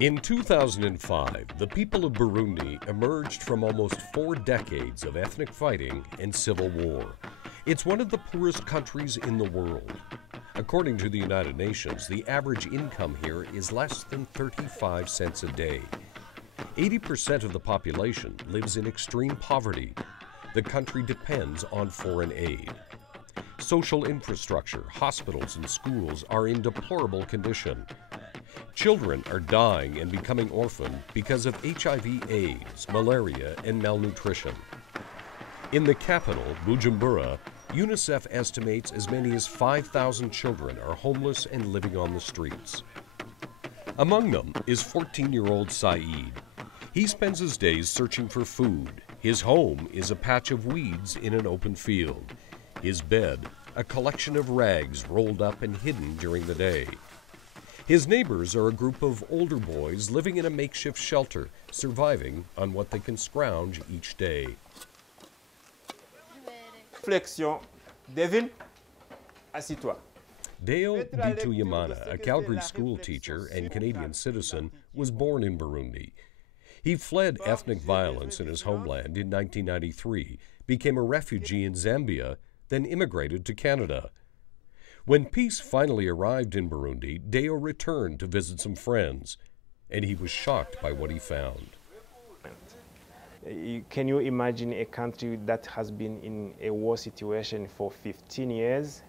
In 2005, the people of Burundi emerged from almost 4 decades of ethnic fighting and civil war. It's one of the poorest countries in the world. According to the United Nations, the average income here is less than 35 cents a day. 80% of the population lives in extreme poverty. The country depends on foreign aid. Social infrastructure, hospitals, and schools are in deplorable condition. Children are dying and becoming orphaned because of HIV/AIDS, malaria, and malnutrition. In the capital, Bujumbura, UNICEF estimates as many as 5,000 children are homeless and living on the streets. Among them is 14-year-old Saeed. He spends his days searching for food. His home is a patch of weeds in an open field. His bed, a collection of rags rolled up and hidden during the day. His neighbors are a group of older boys living in a makeshift shelter, surviving on what they can scrounge each day. Flexion, Devin, assis-toi. Deo Bituyimana, a Calgary school teacher and Canadian citizen, was born in Burundi. He fled ethnic violence in his homeland in 1993, became a refugee in Zambia, then immigrated to Canada. When peace finally arrived in Burundi, Deo returned to visit some friends, and he was shocked by what he found. Can you imagine a country that has been in a war situation for 15 years?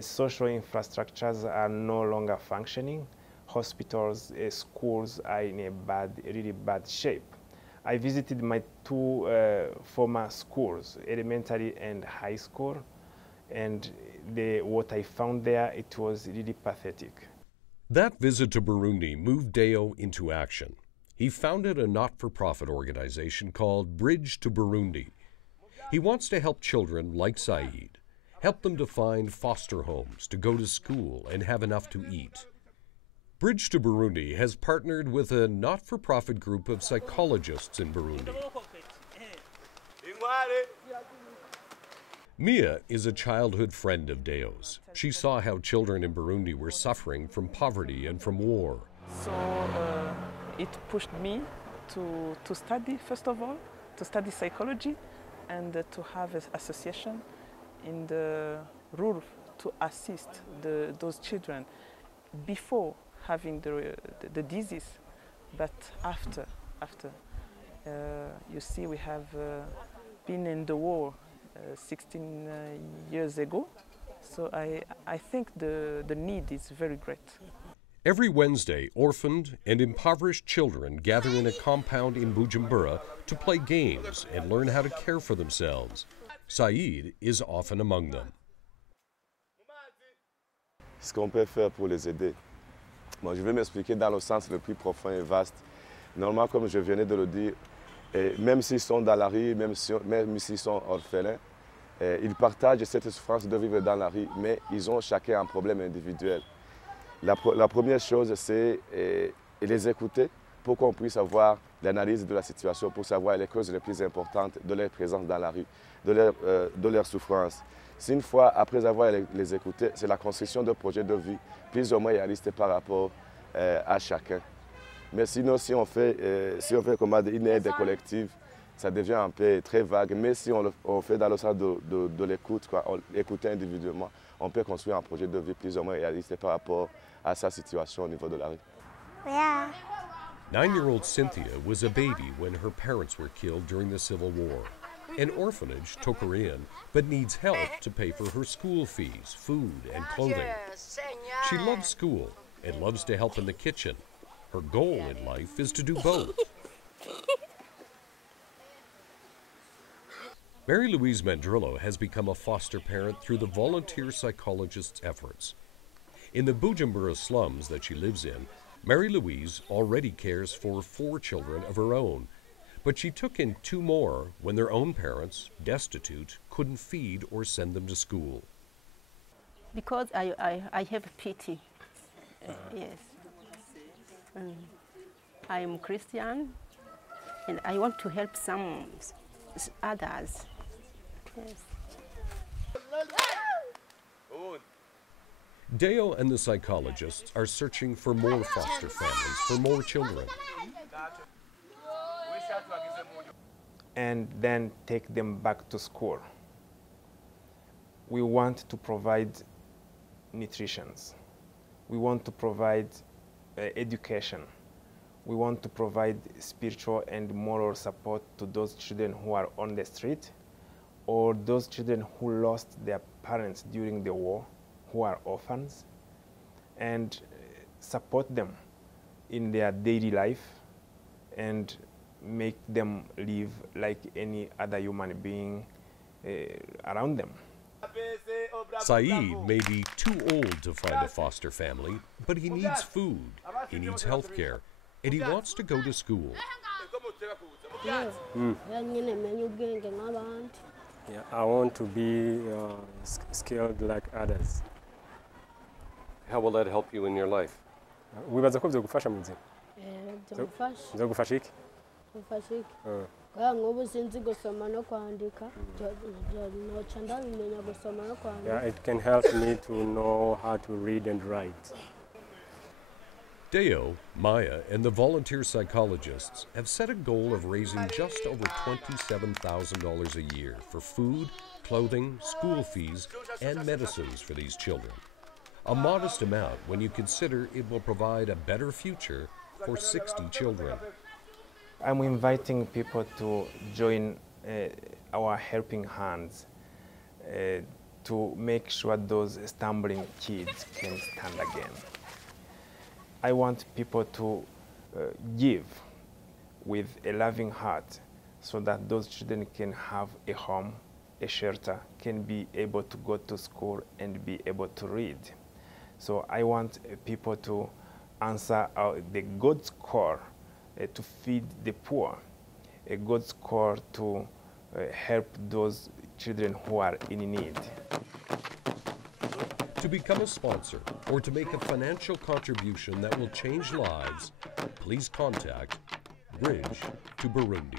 Social infrastructures are no longer functioning. Hospitals, schools are in a really bad shape. I visited my 2 former schools, elementary and high school, and what I found there, it was really pathetic. That visit to Burundi moved Deo into action. He founded a not-for-profit organization called Bridge to Burundi. He wants to help children like Saeed, help them to find foster homes, to go to school, and have enough to eat. Bridge to Burundi has partnered with a not-for-profit group of psychologists in Burundi. Mia is a childhood friend of Deo's. She saw how children in Burundi were suffering from poverty and from war. So it pushed me to study, first of all, to study psychology and to have an association in the rural to assist those children before having the disease, but after. You see, we have been in the war 16 years ago, so I think the need is very great. Every Wednesday, orphaned and impoverished children gather in a compound in Bujumbura to play games and learn how to care for themselves. Saeed is often among them. Ce qu'on peut faire pour les aider. Moi, je vais m'expliquer dans le sens le plus profond et vaste. Normalement, comme je venais de le dire, même s'ils sont dans la rue, même s'ils sont orphelins, ils partagent cette souffrance de vivre dans la rue, mais ils ont chacun un problème individuel. La première chose, c'est les écouter pour qu'on puisse avoir l'analyse de la situation, pour savoir les causes les plus importantes de leur présence dans la rue, de leur souffrance. Si une fois, après avoir les écoutés, c'est la construction d'un projet de vie plus ou moins réaliste par rapport à chacun. Mais sinon, si on fait comme une aide collective, ça devient un peu très vague. Mais si on fait dans le sens de l'écoute, écouter individuellement, on peut construire un projet de vie plus ou moins réaliste par rapport à sa situation au niveau de la rue. Yeah. 9-year-old Cynthia was a baby when her parents were killed during the Civil War. An orphanage took her in, but needs help to pay for her school fees, food, and clothing. She loves school and loves to help in the kitchen. Her goal in life is to do both. Mary Louise Mandrillo has become a foster parent through the volunteer psychologist's efforts. In the Bujumbura slums that she lives in, Mary Louise already cares for 4 children of her own, but she took in 2 more when their own parents, destitute, couldn't feed or send them to school. Because I have pity. Yes. I am Christian, and I want to help some others. Yes. Deo and the psychologists are searching for more foster families, for more children. And then take them back to school. We want to provide nutrition. We want to provide education. We want to provide spiritual and moral support to those children who are on the street or those children who lost their parents during the war, who are orphans, and support them in their daily life and make them live like any other human being around them. Saeed may be too old to find a foster family, but he needs food, he needs health care, and he wants to go to school. Yeah, I want to be skilled like others. How will that help you in your life? wibaza ko byogufasha mu buzima byamufasha byogufasha iki gufasha iki kubera nk'ubu sinzi gusoma no kwandika noca ndabimenya gusoma no kwandika. Yeah, it can help me to know how to read and write. Deo, Maya, and the volunteer psychologists have set a goal of raising just over $27,000 a year for food, clothing, school fees, and medicines for these children. A modest amount when you consider it will provide a better future for 60 children. I'm inviting people to join our helping hands to make sure those stumbling kids can stand again. I want people to give with a loving heart so that those children can have a home, a shelter, can be able to go to school and be able to read. So I want people to answer the God's call to feed the poor, a God's call to help those children who are in need. To become a sponsor or to make a financial contribution that will change lives, please contact Bridge to Burundi.